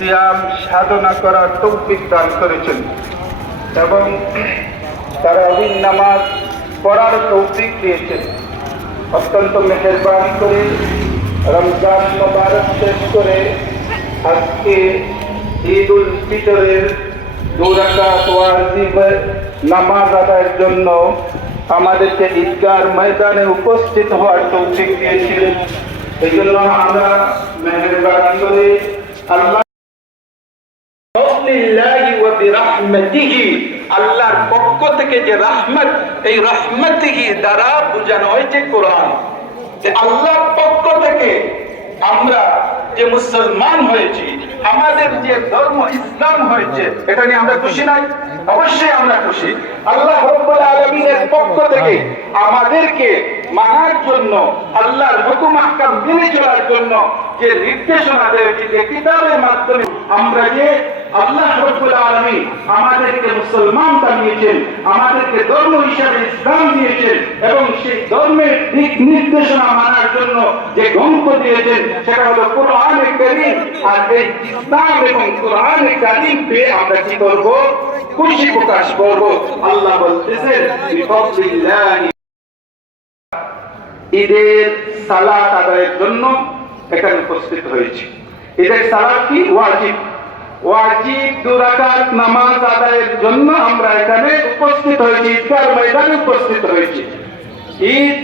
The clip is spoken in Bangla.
সিয়াম সাধনা করার তৌফিক দান করেছেন। এবং তারাবির নামাজ পড়ার তৌফিক দিয়েছেন। অত্যন্ত মেহরবানি করে রমজান মোবারক শেষ করে আজকে ঈদ উল ফিতরের দুরাকাত নামাজ আদায়ের জন্য আমাদেরকে ঈদগার ময়দানে উপস্থিত হওয়ার তৌফিক দিয়েছিলেন। এই জন্য আমরা মেহরবানি করে আল্লাহ আল্লাহর পক্ষ থেকে যে রহমত, এই দ্বারা বোঝানো হয়েছে কোরআন। আল্লাহর পক্ষ থেকে আমরা যে মুসলমান হয়েছি, আমাদের যে ধর্ম ইসলাম হয়েছে, এটা নিয়ে আমরা খুশি নাই? অবশ্যই আমরা খুশি। আল্লাহ পক্ষ থেকে আমাদেরকে মানার জন্য, আল্লাহর হুকুম আহকাম মেনে চলার জন্য যে নির্দেশনা দেওয়া যে কিতাবের মাধ্যমে আমরা যে আল্লাহ রব্বুল আলামিন আমাদেরকে মুসলমান বানিয়েছেন, আমাদেরকে ধর্ম হিসাবে ইসলাম দিয়েছেন এবং সেই ধর্মের দিক নির্দেশনা মানার জন্য যে গ্রন্থ দিয়েছেন, সেটা হলো আর এই ইসলাম এবং পেয়ে আমরা কি করব? খুশি প্রকাশ করব। আল্লাহ বলতেছেন ঈদের সালাত আদায়ের জন্য এখানে উপস্থিত হয়েছে। ঈদের সালাত কি? ওয়াজিব। ওয়াজিব দুরাকাত নামাজ আদায়ের জন্য আমরা এখানে উপস্থিত হয়েছি ঈদগার ময়দানে উপস্থিত হয়েছি। ঈদ